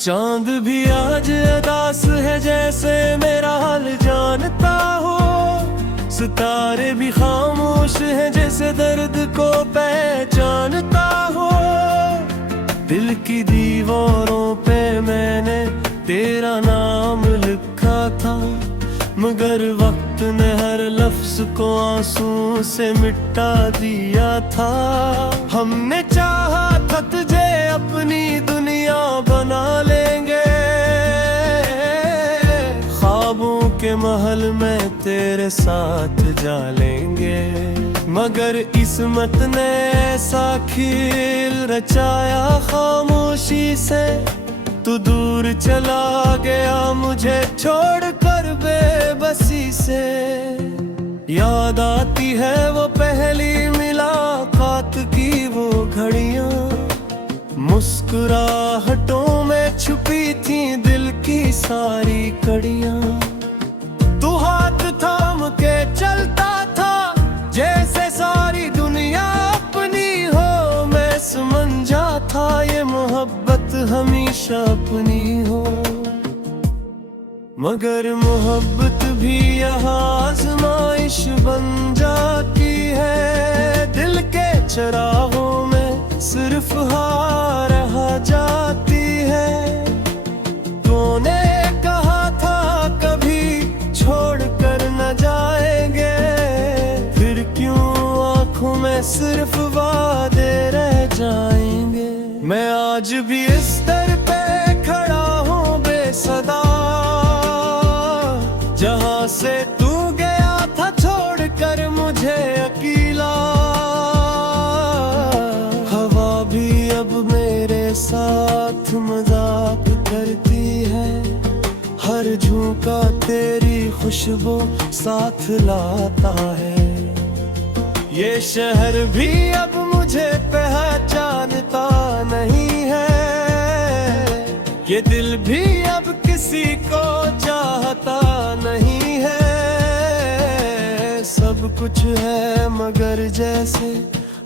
चांद भी आज अदास है जैसे मेरा हाल जानता हो, सितारे भी खामोश हैं जैसे दर्द को पहचानता हो। दिल की दीवारों पे मैंने तेरा नाम लिखा था, मगर वक्त ने हर लफ्ज को आंसू से मिटा दिया था। हमने चाहा था तुझे अपनी दुनिया बना लेंगे, ख्वाबों के महल में तेरे साथ जा लेंगे, मगर किस्मत ने ऐसा खेल रचाया खामोशी से। तू दूर चला गया मुझे छोड़कर बेबसी से। याद आती है वो पहली मुलाकात की वो घड़ियां, मुस्कुराहटों में छुपी थी दिल की सारी कड़ियां। तू हाथ थाम के चलता था जैसे सारी दुनिया अपनी हो। मैं समझा था ये मोहब्बत हमेशा अपनी हो, मगर मोहब्बत भी यहाँ आजमाइश बन जाती है। दिल के चरागों में सिर्फ हार रह जाती है। तूने कहा था कभी छोड़ कर न जाएंगे, फिर क्यों आंखों में सिर्फ वादे रह जाएंगे। मैं आज भी इस दर पे खड़ा हूँ बेसदा, जहाँ से तू गया था छोड़कर मुझे अकेला। हवा भी अब मेरे साथ मजाक करती है, हर झोंका तेरी खुशबू साथ लाता है। ये शहर भी अब मुझे पहचानता नहीं है, ये दिल भी अब किसी को चाहता नहीं है। सब कुछ है मगर जैसे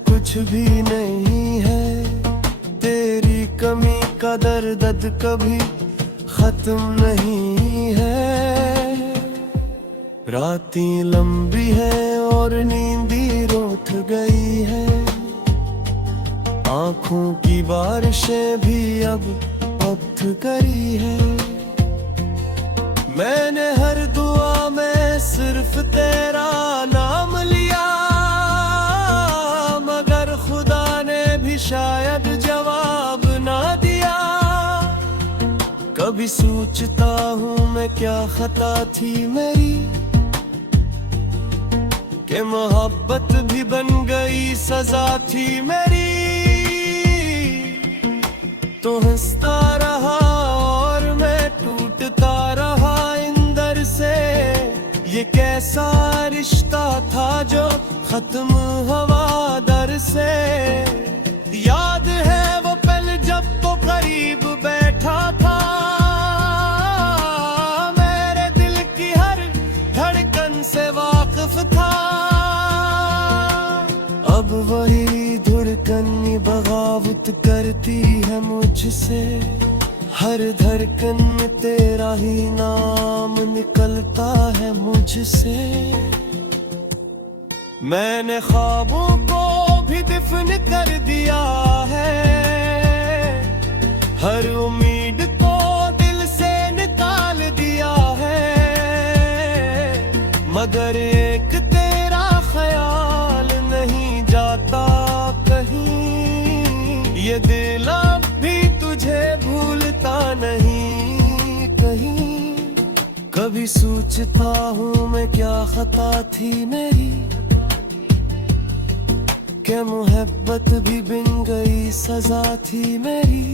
कुछ भी नहीं है, तेरी कमी का दर्द कभी खत्म नहीं है। रातें लंबी है और नींदी रूठ गई है, आंखों की बारिशें भी अब वक्त करी है। मैंने हर दुआ में सिर्फ तेरा नाम लिया, मगर खुदा ने भी शायद जवाब ना दिया। कभी सोचता हूँ मैं क्या खता थी मेरी, कि मोहब्बत भी बन गई सजा थी मेरी। तो हंसता रहा और मैं टूटता रहा अंदर से। ये कैसा रिश्ता था जो खत्म हुआ दर से। याद है वो पल जब तो करीब बैठा था, मेरे दिल की हर धड़कन से वाकिफ था। अब वही धड़कन बगावत करती है मुझसे, हर धड़कन में तेरा ही नाम निकलता है मुझसे। मैंने ख्वाबों को भी दफन कर दिया है, हर उम्मीद को दिल से निकाल दिया है, मगर एक तेरा ख्याल नहीं जाता कहीं। ये दिल अब भी तुझे भूलता नहीं कहीं। कभी सोचता हूँ मैं क्या खता थी मेरी, क्या मोहब्बत भी बिन गई सजा थी मेरी।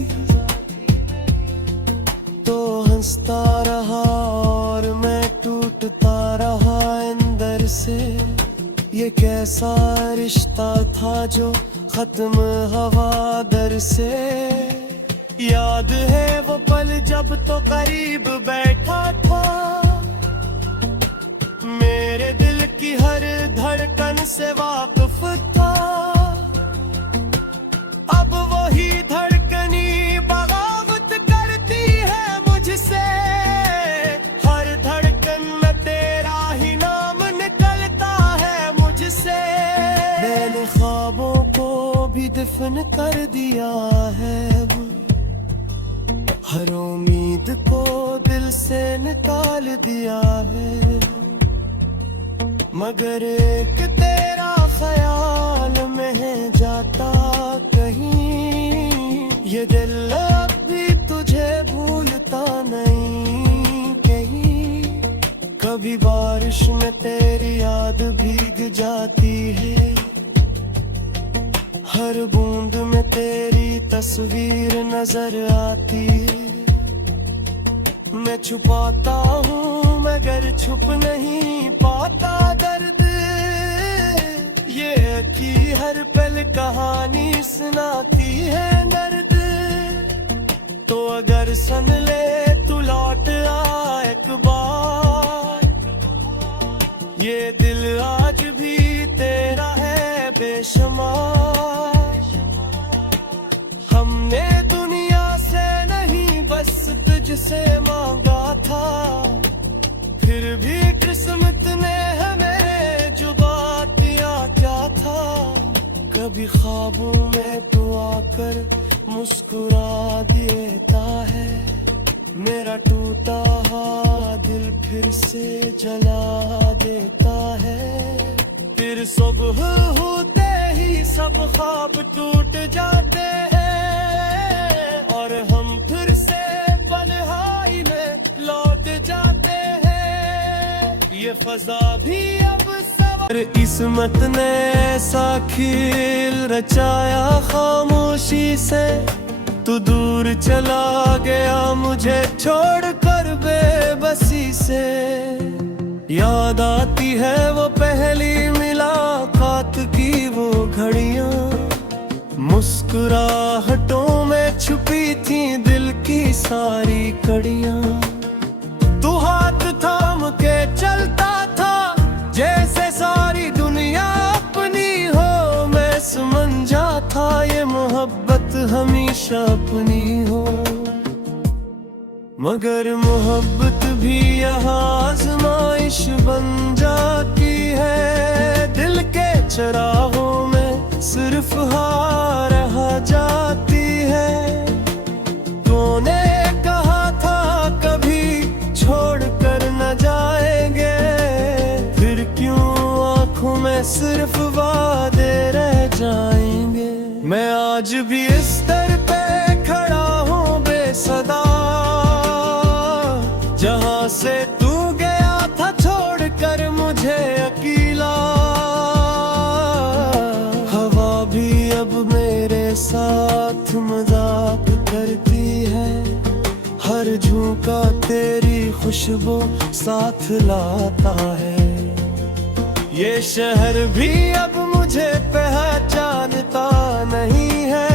तो हंसता रहा और मैं टूटता रहा अंदर से। ये कैसा रिश्ता था जो खत्म हवा दर से। याद है वो पल जब तो करीब बैठा था, मेरे दिल की हर धड़कन से वाकिफ था। अब वही धड़कनी बगावत करती दिफन कर दिया है। हर उम्मीद को दिल से निकाल दिया है, मगर एक तेरा ख्याल में है जाता कहीं। ये दिल अब भी तुझे भूलता नहीं कहीं। कभी बारिश में तेरी याद भीग जाती है, हर बूंद में तेरी तस्वीर नजर आती है। मैं छुपाता हूँ मगर छुप नहीं पाता दर्द, ये कि हर पल कहानी सुनाती है दर्द। तो अगर सुन ले तू लौट आ एक बार, ये दिल आज भी तेरा है बेशुमार। हमने दुनिया से नहीं बस तुझसे मांगा था, फिर भी किस्मत ने हमें जुबा दिया क्या था। कभी ख्वाबों में तू आकर मुस्कुरा देता है, मेरा टूटा हुआ दिल फिर से जला देता है। फिर सुबह होते ही सब ख्वाब टूट जाते हैं, और हम फिर से तन्हाई में लौट जाते हैं। ये फजा भी अब सवार किस्मत ने ऐसा खेल रचाया खामोशी से। तू दूर चला गया मुझे छोड़कर बेबसी से। याद आती है वो पहली मुलाकात की वो घड़ियां, मुस्कुराहटों में छुपी थी दिल की सारी कड़ियां। तू हाथ थाम के चलता था जैसे सारी दुनिया अपनी हो। मैं समझा था ये मोहब्बत हमेशा अपनी हो, मगर मोहब्बत भी यहाँ आजमाइश बन जाती है। दिल के चरागों में सिर्फ हार रह जाती है। तूने कहा था कभी छोड़ कर न जाएंगे, फिर क्यों आंखों में सिर्फ वादे रह जाएंगे। मैं आज भी इस दर पे खड़ा हूँ बेसदा, जहाँ से तू गया था छोड़कर मुझे अकेला। हवा भी अब मेरे साथ मजाक करती है, हर झोंका तेरी खुशबू साथ लाता है। ये शहर भी अब मुझे पहचानता नहीं है,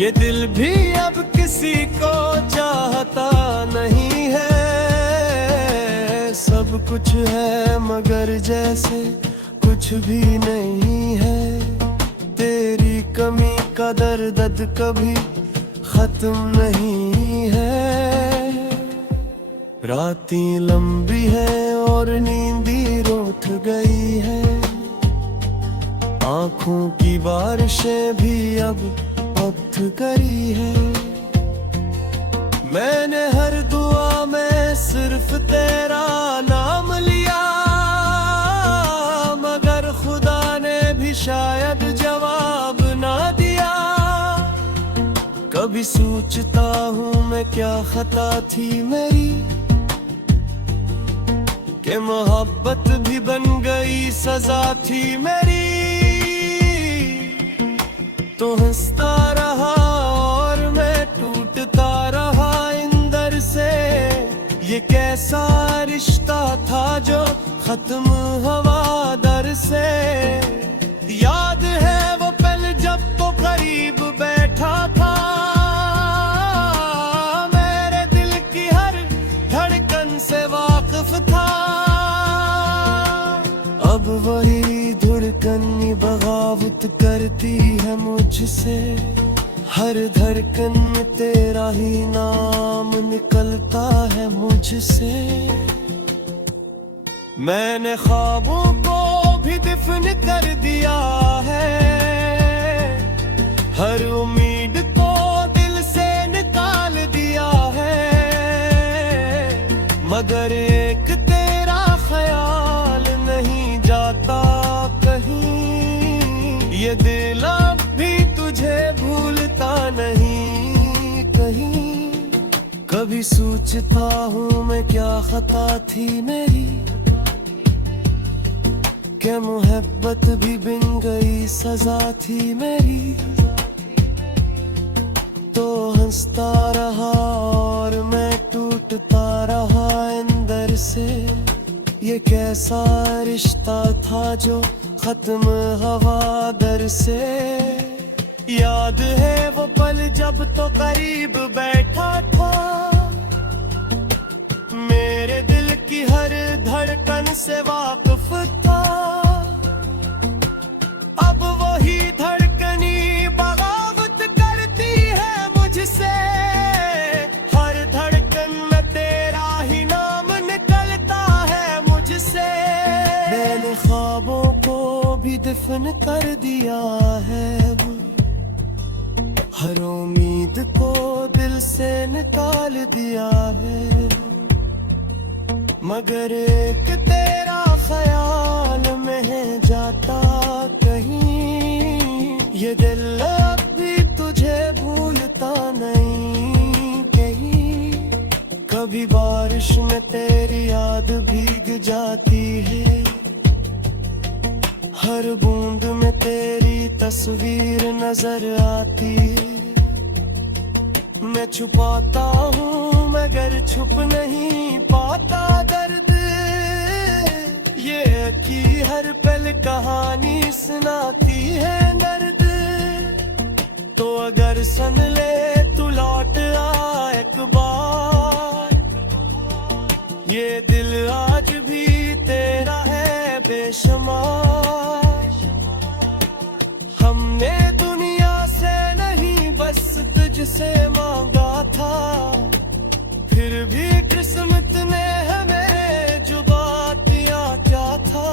ये दिल भी अब किसी को चाहता नहीं है। सब कुछ है मगर जैसे कुछ भी नहीं है। तेरी कमी का दर्द कभी खत्म नहीं है। रातें लंबी है और नींदी रूठ गई है, आंखों की बारिशें भी अब वक्त करी है। मैंने हर दुआ में सिर्फ तेरा नाम लिया, मगर खुदा ने भी शायद जवाब ना दिया। कभी सोचता हूँ मैं क्या खता थी मेरी, कि मोहब्बत भी बन गई सजा थी मेरी। तो हंसता रहा और मैं टूटता रहा अंदर से। ये कैसा रिश्ता था जो खत्म हुआ दर से। याद है वो पल जब तो करीब बैठा था, मेरे दिल की हर धड़कन से वाकिफ था। अब वही धड़कन बगावत करती है मुझसे, हर धड़कन में तेरा ही नाम निकलता है मुझसे। मैंने ख्वाबों को भी दफन कर दिया है, हर उम्मीद को दिल से निकाल दिया है, मगर एक तेरा ख्याल नहीं जाता कहीं। ये दिल अब भी तुझे भूलता नहीं कहीं। कभी सोचता हूँ मैं क्या खता थी मेरी, क्या मोहब्बत भी बिन गई सजा थी मेरी। तो हंसता रहा और मैं टूटता रहा अंदर से। ये कैसा रिश्ता था जो खत्म हवा दर से। याद है वो पल जब तो करीब बैठा था, मेरे दिल की हर धड़कन से वाकिफ था। अब वही धड़कनी बगावत करती है मुझसे, हर धड़कन में तेरा ही नाम निकलता है मुझसे। मैंने ख्वाबों को भी दफन कर दिया है, हर उम्मीद को दिल से निकाल दिया है, मगर एक तेरा ख्याल में है जाता कहीं। ये दिल अब भी तुझे भूलता नहीं कहीं। कभी बारिश में तेरी याद भीग जाती है, हर बूंद में तेरी तस्वीर नजर आती है। मैं छुपाता हूँ मगर छुप नहीं पाता दर्द, ये कि हर पल कहानी सुनाती है दर्द। तो अगर सुन ले तू लौट आ एक बार, ये दिल आज भी तेरा है बेशुमार। हमने दुनिया से नहीं बस तुझसे मांगा था, फिर भी किस्मत ने हमें जुबा दिया क्या था।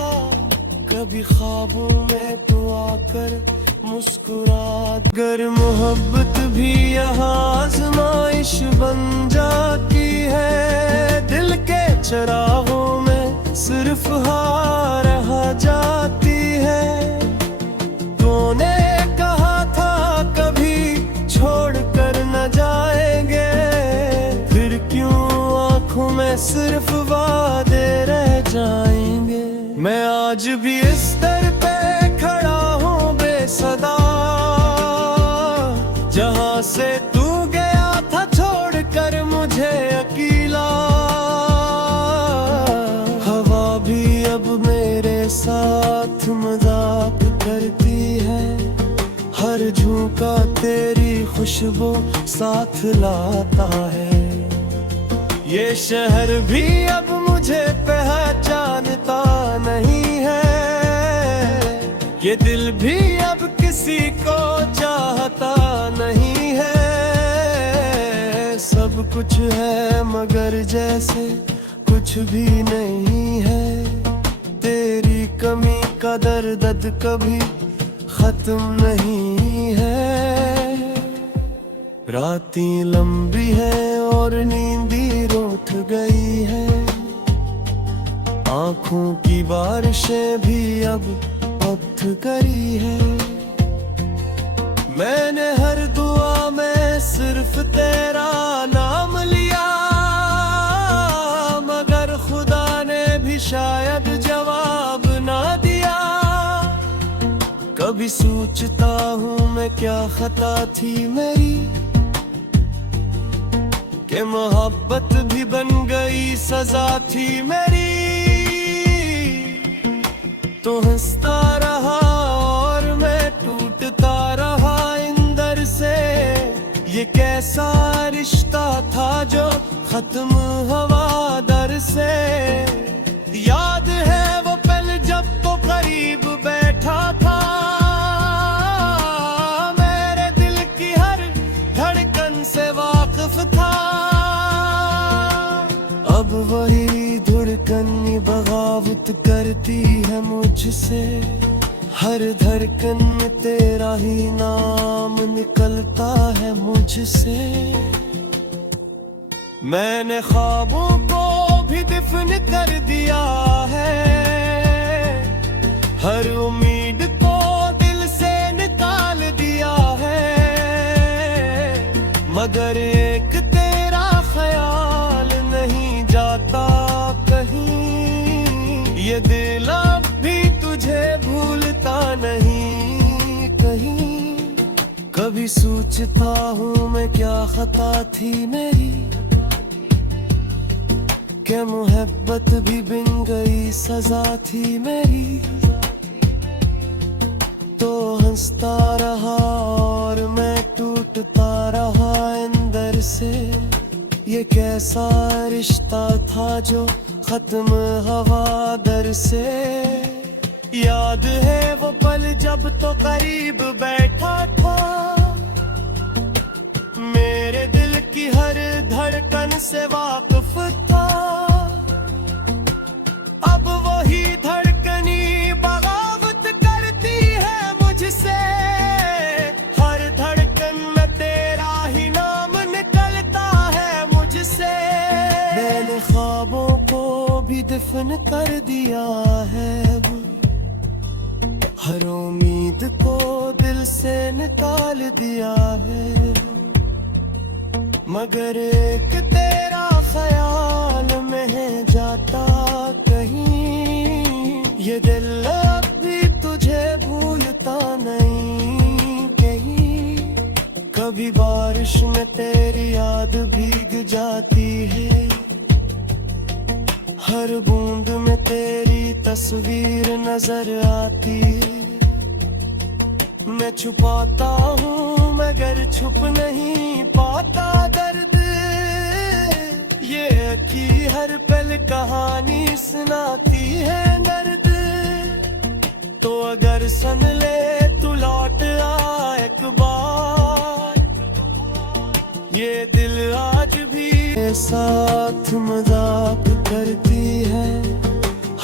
कभी ख्वाबों में तू आकर मुस्कुरा, अगर मोहब्बत भी यहाँ आजमाइश बन जाती है। दिल के चरागों में सिर्फ हार रह जाती है। तूने कहा था कभी छोड़ कर न जाएंगे, फिर क्यों आंखों में सिर्फ वादे रह जाएंगे। मैं आज भी इस दर पे खड़ा हूँ बेसदा, जहाँ से तू गया था छोड़ कर मुझे अकेला। हवा भी अब मेरे साथ मजाक करती है, हर झोंका तेरी खुशबू साथ लाता है। ये शहर भी अब मुझे पहचानता नहीं है, ये दिल भी अब किसी को चाहता नहीं है। सब कुछ है मगर जैसे कुछ भी नहीं है। तेरी कमी का दर्द कभी खत्म नहीं है। रातें लंबी है और नींदी रूठ गई है, आंखों की बारिशें भी अब वक्त करी है। मैंने हर दुआ में सिर्फ तेरा नाम लिया, मगर खुदा ने भी शायद जवाब ना दिया। कभी सोचता हूँ मैं क्या खता थी मेरी, कि मोहब्बत भी बन गई सजा थी मेरी। तो हंसता रहा और मैं टूटता रहा अंदर से। ये कैसा रिश्ता था जो खत्म हवा दर से। याद है वो पल जब तो करीब बैठा था, मेरे दिल की हर धड़कन से वाकिफ था। अब वही धड़कन बगावत करती है मुझसे, हर धड़कन में तेरा ही नाम निकलता है मुझसे। मैंने ख्वाबों को भी दफन कर दिया है, हर उम्मीद को दिल से निकाल दिया है, मगर एक तेरा ख्याल नहीं जाता कहीं। ये दिल अब भी तुझे भूलता नहीं कहीं। कभी सोचता हूँ मैं क्या खता थी मेरी, क्या मोहब्बत भी बिन गई सजा थी मेरी। तो हंसता रहा और मैं टूटता रहा अंदर से। ये कैसा रिश्ता था जो खत्म हवा दर से। याद है वो पल जब तो करीब बैठा था, मेरे दिल की हर धड़कन से वाकिफ था। अब वही धड़कनी बगावत करती है मुझसे, हर धड़कन में तेरा ही नाम निकलता है मुझसे। मैंने ख्वाबों को भी दफन कर दिया है, हर उम्मीद को दिल से निकाल दिया है, मगर एक तेरा ख्याल में है जाता कहीं। ये दिल अब भी तुझे भूलता नहीं कहीं। कभी बारिश में तेरी याद भीग जाती है, हर बूंद में तेरी तस्वीर नजर आती है। मैं छुपाता हूँ मगर छुप नहीं पाता दर्द, ये कि हर पल कहानी सुनाती है दर्द। तो अगर सुन ले तू लौट आ एक बार, ये दिल आज भी साथ मजाक करती है,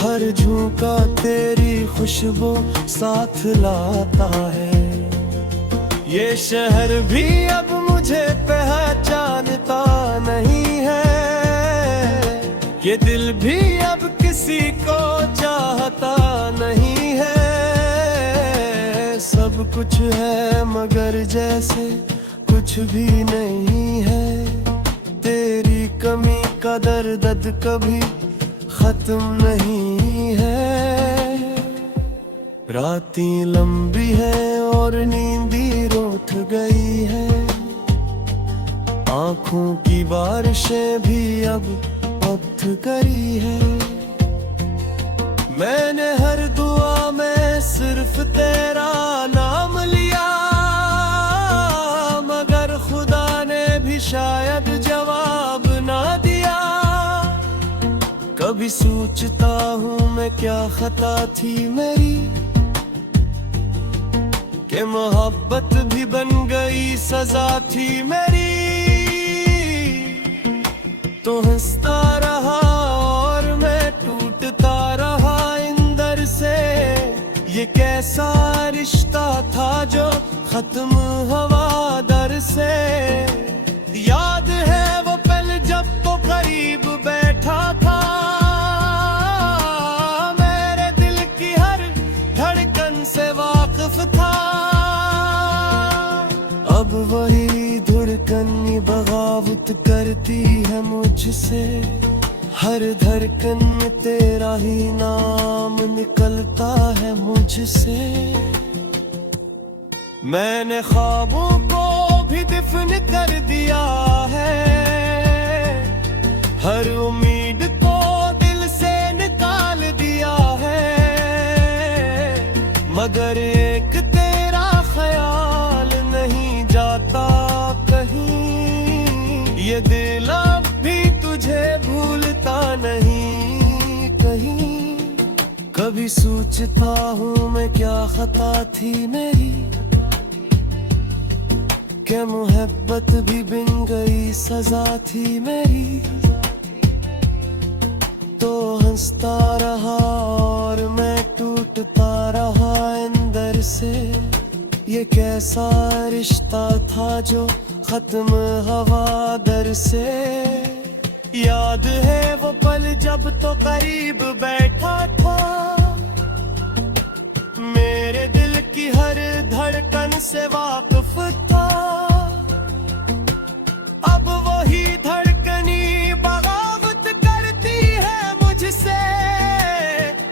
हर झोंका तेरी खुशबू साथ लाता है। ये शहर भी अब मुझे पहचानता नहीं है, ये दिल भी अब किसी को चाहता नहीं है। सब कुछ है मगर जैसे कुछ भी नहीं है, तेरी कमी का दर्द कभी खत्म नहीं है। रातें लंबी है और नींदी रूठ गई है, आंखों की बारिशें भी अब वक्त करी है। मैंने हर दुआ में सिर्फ तेरा नाम लिया, मगर खुदा ने भी शायद जवाब ना दिया। कभी सोचता हूँ मैं क्या खता थी मेरी, कि मोहब्बत भी बन गई सजा थी मेरी। तो हंसता रहा और मैं टूटता रहा अंदर से। ये कैसा रिश्ता था जो खत्म हवा दर से। याद है वो पल जब तो करीब बैठा था, मेरे दिल की हर धड़कन से वाकिफ था। अब वही धड़कन बगावत करती है मुझसे, हर धड़कन में तेरा ही नाम निकलता है मुझसे। मैंने ख्वाबों को भी दफन कर दिया है, हर उम्मीद को दिल से निकाल दिया है, मगर एक तेरा ख्याल नहीं जाता कहीं। ये दिल अब भी तुझे भूलता नहीं कहीं। कभी सोचता हूँ मैं क्या खता थी मेरी, क्या मोहब्बत भी बिन गई सजा थी मेरी। तो हंसता रहा और मैं टूटता रहा अंदर मुझसे। ये कैसा रिश्ता था जो खत्म हवा दर से। याद है वो पल जब तो करीब बैठा था, मेरे दिल की हर धड़कन से वाकिफ था। अब वही धड़कनी बगावत करती है मुझसे।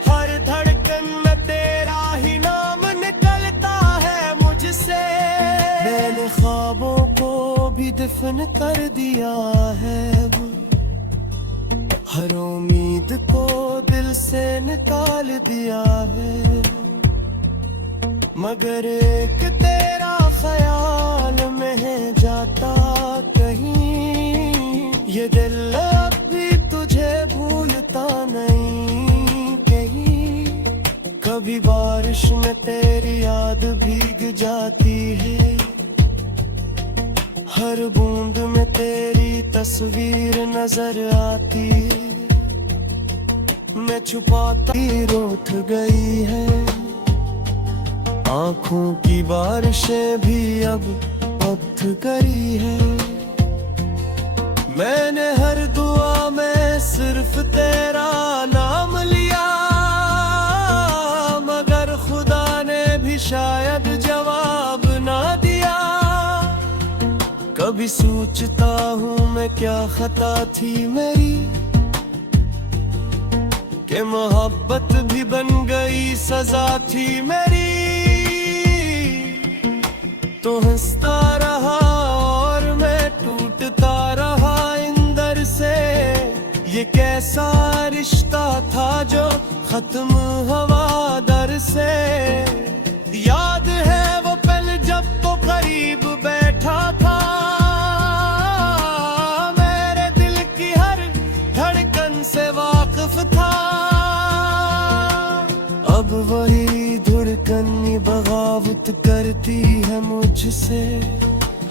हर धड़कन में तेरा ही नाम निकलता है मुझसे। मैंने ख्वाबों को भी दफन कर दिया है, हर उम्मीद को दिल से निकाल दिया है। मगर एक तेरा ख्याल में है जाता कहीं। ये दिल अब भी तुझे भूलता नहीं कहीं। कभी बारिश में तेरी याद भीग जाती है, हर बूंद में तेरी तस्वीर नजर आती है। मैं छुपाती रूठ गई है, आंखों की बारिशें भी अब करी है। मैंने हर दुआ में सिर्फ तेरा नाम लिया, मगर खुदा ने भी शायद जवाब ना दिया। कभी सोचता हूँ मैं क्या खता थी मेरी, कि मोहब्बत भी बन गई सजा थी मेरी। तो हंसता रहा और मैं टूटता रहा अंदर से। ये कैसा रिश्ता था जो खत्म हवा दर से। याद है वो पल जब तो करीब बैठा था, मेरे दिल की हर धड़कन से वाकिफ था। अब वही धड़कन बगावत करती है मुझसे।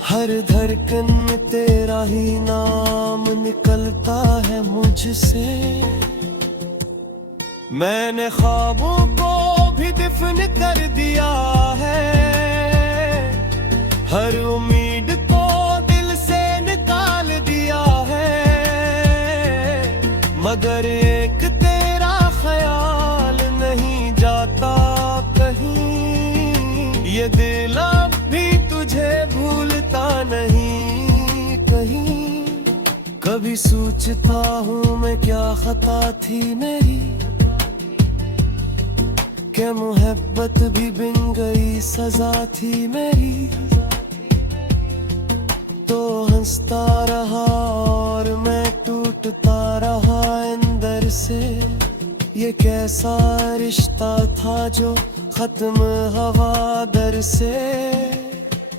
हर धड़कन में तेरा ही नाम निकलता है मुझसे। मैंने ख्वाबों को भी दफन कर दिया है, हर उम्मीद को दिल से निकाल दिया है। मगर एक तेरा ख्याल नहीं जाता कहीं। ये दिल अब भी तुझे भूलता नहीं कहीं। कभी सोचता हूँ मैं क्या खता थी मेरी, कि मोहब्बत भी बन गई सजा थी मेरी। तो हंसता रहा और मैं टूटता रहा अंदर से। ये कैसा रिश्ता था जो खत्म हवा दर से।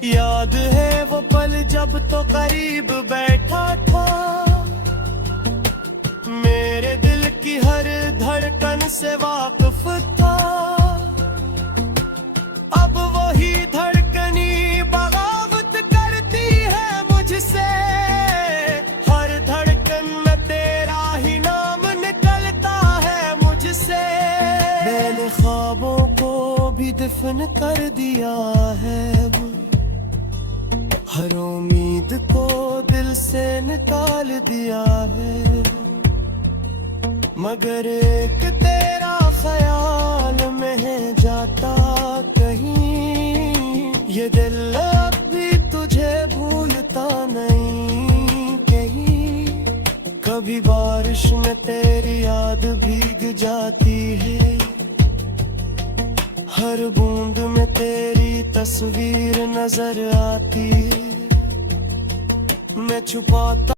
याद है वो पल जब तो करीब बैठा था, मेरे दिल की हर धड़कन से वाकिफ था। अब वही धड़कनी बगावत करती है मुझसे। हर धड़कन में तेरा ही नाम निकलता है मुझसे। मैंने ख्वाबों को भी दफन कर दिया है, हर उम्मीद को दिल से निकाल दिया है। मगर एक तेरा ख्याल में है जाता कहीं। ये दिल अब भी तुझे भूलता नहीं कहीं। कभी बारिश में तेरी याद भीग जाती है, हर बूंद में तेरी तस्वीर नजर आती है। मैं छुपाता